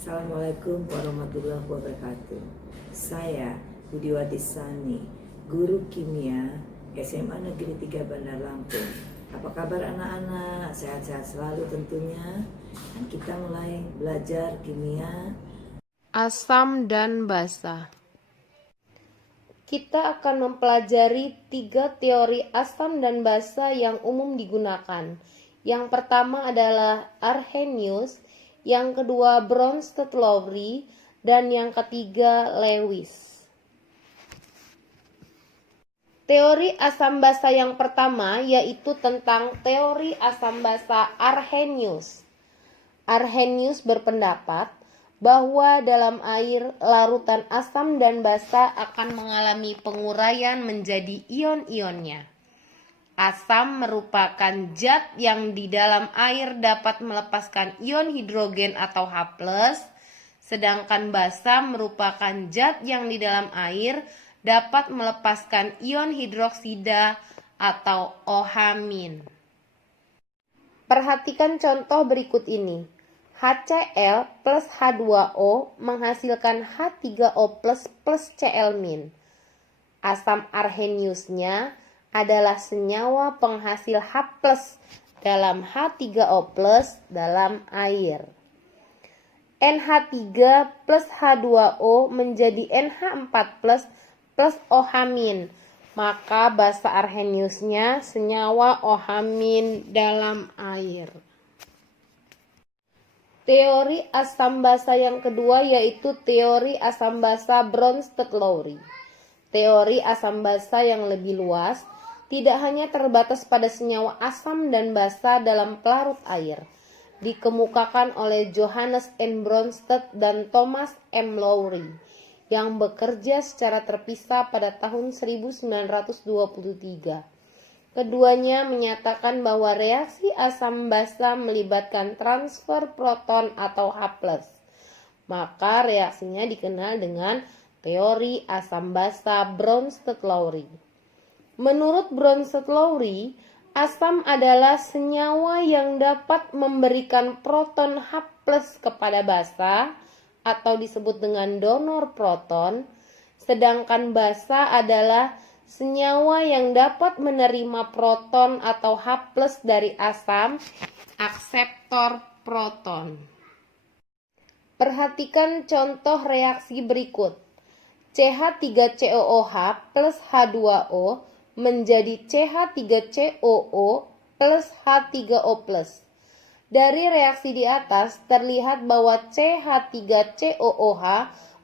Assalamualaikum warahmatullahi wabarakatuh. Saya Budiwati Sani, guru kimia SMA Negeri 3 Bandar Lampung. Apa kabar anak-anak? Sehat-sehat selalu tentunya. Dan kita mulai belajar kimia Asam dan basa. Kita akan mempelajari 3 teori asam dan basa yang umum digunakan. Yang pertama adalah Arrhenius, yang kedua Bronsted-Lowry, dan yang ketiga Lewis. Teori asam basa yang pertama yaitu tentang teori asam basa Arrhenius. Arrhenius berpendapat bahwa dalam air larutan asam dan basa akan mengalami penguraian menjadi ion-ionnya. Asam merupakan zat yang di dalam air dapat melepaskan ion hidrogen atau H+, sedangkan basa merupakan zat yang di dalam air dapat melepaskan ion hidroksida atau OH-. Perhatikan contoh berikut ini. HCl plus H2O menghasilkan H3O plus Cl-. Asam Arrheniusnya adalah senyawa penghasil H+ dalam H3O dalam air. NH3 plus H2O menjadi NH4 plus OH-. Maka basa Arrheniusnya senyawa OH- dalam air. Teori asam basa yang kedua yaitu teori asam basa Bronsted-Lowry. Teori asam basa yang lebih luas tidak hanya terbatas pada senyawa asam dan basa dalam pelarut air. Dikemukakan oleh Johannes N. Bronsted dan Thomas M. Lowry yang bekerja secara terpisah pada tahun 1923. Keduanya menyatakan bahwa reaksi asam basa melibatkan transfer proton atau H+. Maka reaksinya dikenal dengan teori asam basa Bronsted-Lowry. Menurut Bronsted-Lowry, asam adalah senyawa yang dapat memberikan proton H+ kepada basa atau disebut dengan donor proton, sedangkan basa adalah senyawa yang dapat menerima proton atau H+ dari asam, akseptor proton. Perhatikan contoh reaksi berikut. CH3COOH plus H2O menjadi CH3COO plus H3O+. Dari reaksi di atas terlihat bahwa CH3COOH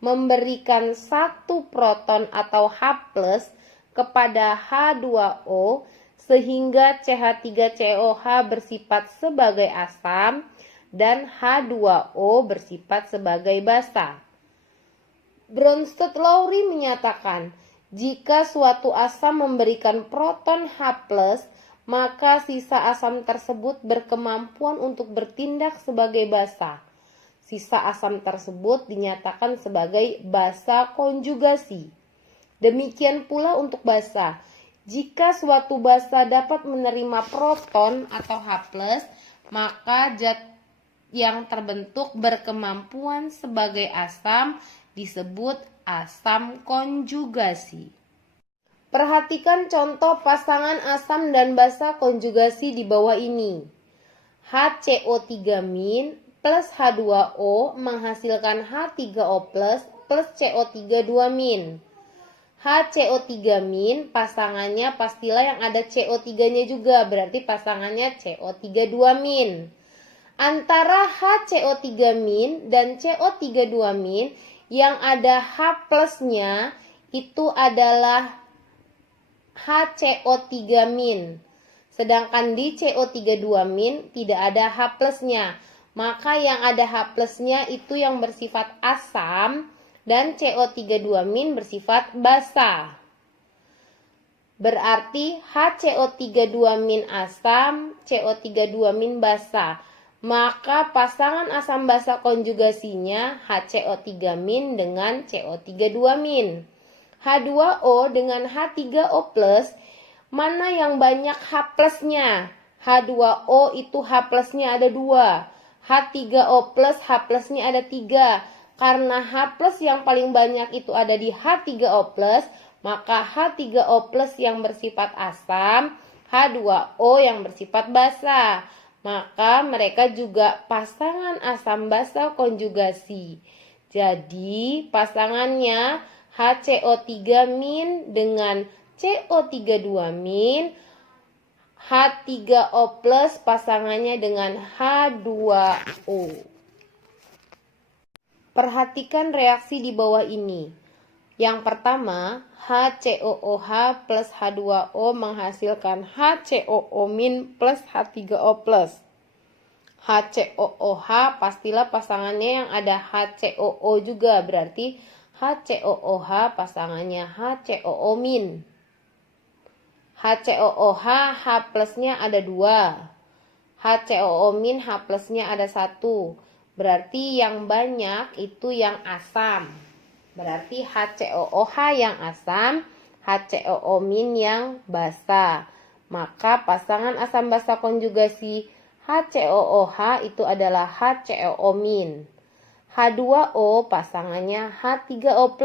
memberikan satu proton atau H+ kepada H2O sehingga CH3COOH bersifat sebagai asam dan H2O bersifat sebagai basa. Bronsted-Lowry menyatakan jika suatu asam memberikan proton H+, maka sisa asam tersebut berkemampuan untuk bertindak sebagai basa. Sisa asam tersebut dinyatakan sebagai basa konjugasi. Demikian pula untuk basa. Jika suatu basa dapat menerima proton atau H+, maka zat yang terbentuk berkemampuan sebagai asam disebut asam konjugasi. Perhatikan contoh pasangan asam dan basa konjugasi di bawah ini. HCO3- plus H2O menghasilkan H3O plus CO3 2-. HCO3- pasangannya pastilah yang ada CO3-nya juga, berarti pasangannya CO3 2-. Antara HCO3- dan CO3 2- yang ada H+-nya itu adalah HCO3-. Sedangkan di CO3 2- tidak ada H+-nya. Maka yang ada H+-nya itu yang bersifat asam dan CO3 2- bersifat basa. Berarti HCO3 2- asam, CO3 2- basa. Maka pasangan asam basa konjugasinya HCO3- dengan CO3 2-. H2O dengan H3O+, mana yang banyak H+-nya? H2O itu H+-nya ada 2. H3O plus, H plusnya ada 3. Karena H plus yang paling banyak itu ada di H3O plus, maka H3O plus yang bersifat asam, H2O yang bersifat basa. Maka mereka juga pasangan asam basa konjugasi. Jadi pasangannya HCO3- dengan CO32-, H3O plus pasangannya dengan H2O. Perhatikan reaksi di bawah ini. Yang pertama, HCOOH plus H2O menghasilkan HCOO- plus H3O plus. HCOOH pastilah pasangannya yang ada HCOO juga, berarti HCOOH pasangannya HCOO-. HCOOH H plusnya ada 2. HCOO-, H plusnya ada 1. Berarti yang banyak itu yang asam. Berarti HCOOH yang asam, HCOO- yang basa. Maka pasangan asam basa konjugasi HCOOH itu adalah HCOO-. H2O pasangannya H3O+.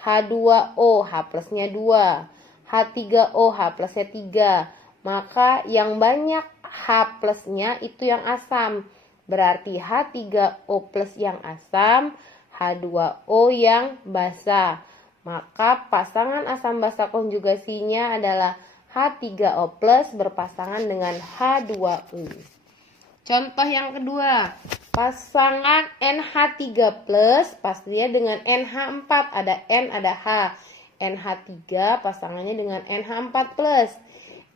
H2O H plusnya 2. H3O H plusnya 3. Maka yang banyak H plusnya itu yang asam. Berarti H3O plus yang asam, H2O yang basa. Maka pasangan asam basa konjugasinya adalah H3O plus berpasangan dengan H2O. Contoh yang kedua, pasangan NH3 plus pastinya dengan NH4, ada N ada H. NH3 pasangannya dengan NH4 plus.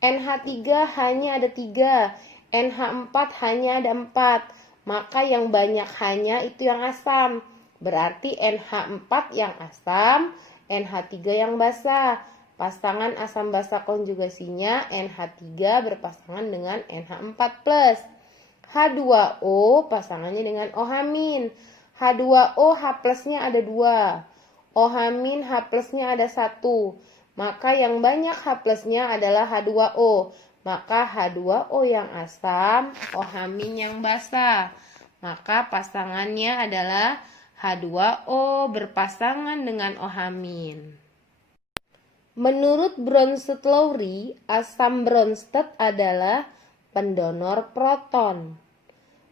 NH3 hanya ada 3, NH4 hanya ada 4. Maka yang banyak hanya itu yang asam. Berarti NH4 yang asam, NH3 yang basa. Pasangan asam basa konjugasinya NH3 berpasangan dengan NH4+. H2O pasangannya dengan OH-. H2O H plusnya ada 2. OH-, H plusnya ada 1. Maka yang banyak H plusnya adalah H2O. Maka H2O yang asam, OH- yang basa. Maka pasangannya adalah H2O berpasangan dengan OH-. Menurut Bronsted-Lowry, asam Bronsted adalah pendonor proton.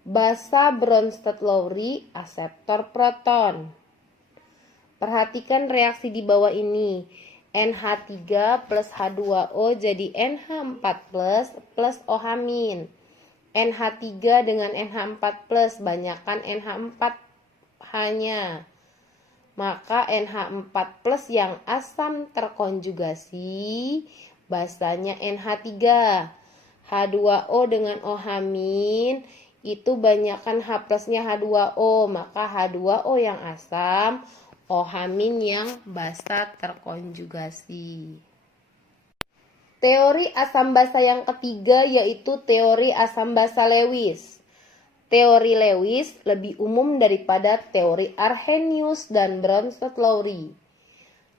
Basa Bronsted-Lowry aseptor proton. Perhatikan reaksi di bawah ini. NH3 plus H2O jadi NH4 plus OH-. NH3 dengan NH4 plus, banyakkan NH4 hanya. Maka NH4 plus yang asam terkonjugasi, basanya NH3. H2O dengan OH- itu banyakkan H plusnya H2O, maka H2O yang asam, OH- yang basa terkonjugasi. Teori asam basa yang ketiga yaitu teori asam basa Lewis. Teori Lewis lebih umum daripada teori Arrhenius dan Bronsted-Lowry.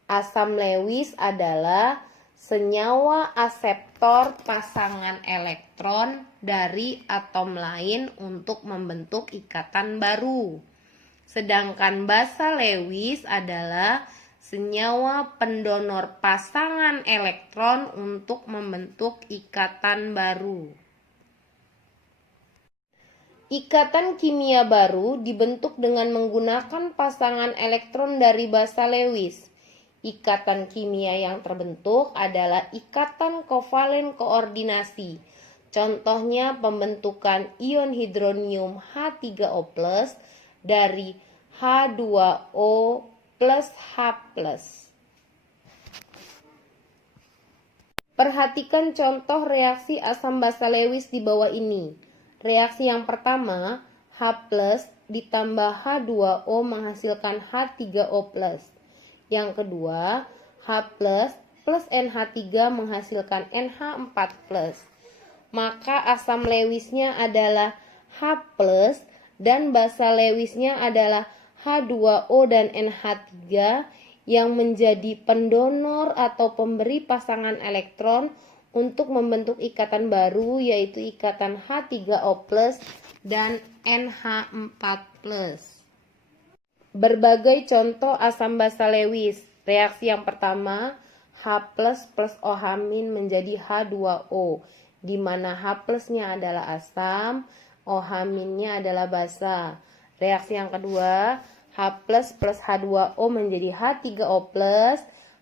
Asam Lewis adalah senyawa aseptor pasangan elektron dari atom lain untuk membentuk ikatan baru. Sedangkan basa Lewis adalah senyawa pendonor pasangan elektron untuk membentuk ikatan baru. Ikatan kimia baru dibentuk dengan menggunakan pasangan elektron dari basa Lewis. Ikatan kimia yang terbentuk adalah ikatan kovalen koordinasi. Contohnya pembentukan ion hidronium H3O+ dari H2O plus H+. Perhatikan contoh reaksi asam basa Lewis di bawah ini. Reaksi yang pertama, H+ ditambah H2O menghasilkan H3O+. Yang kedua, H+ plus NH3 menghasilkan NH4+. Maka asam Lewisnya adalah H+, dan basa Lewisnya adalah H2O dan NH3 yang menjadi pendonor atau pemberi pasangan elektron untuk membentuk ikatan baru, yaitu ikatan H3O+ dan NH4+. Berbagai contoh asam basa Lewis. Reaksi yang pertama, H+ plus OH- menjadi H2O, di mana H+-nya adalah asam, OH-nya adalah basa. Reaksi yang kedua, H+ plus H2O menjadi H3O+,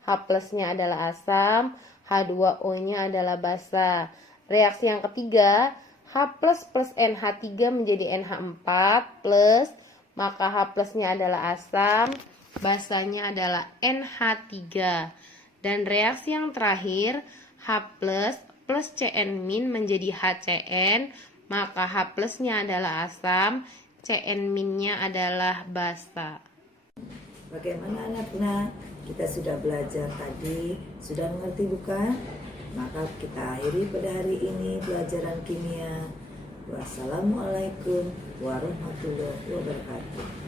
H+-nya adalah asam, H2O-nya adalah basa. Reaksi yang ketiga, H+ plus NH3 menjadi NH4+, maka H+-nya adalah asam, basanya adalah NH3. Dan reaksi yang terakhir, H+ plus Cn- menjadi HCN, maka H+-nya adalah asam, Cn-nya adalah basa. Bagaimana anak-anak? Kita sudah belajar tadi, sudah mengerti bukan? Maka kita akhiri pada hari ini pelajaran kimia. Wassalamualaikum warahmatullahi wabarakatuh.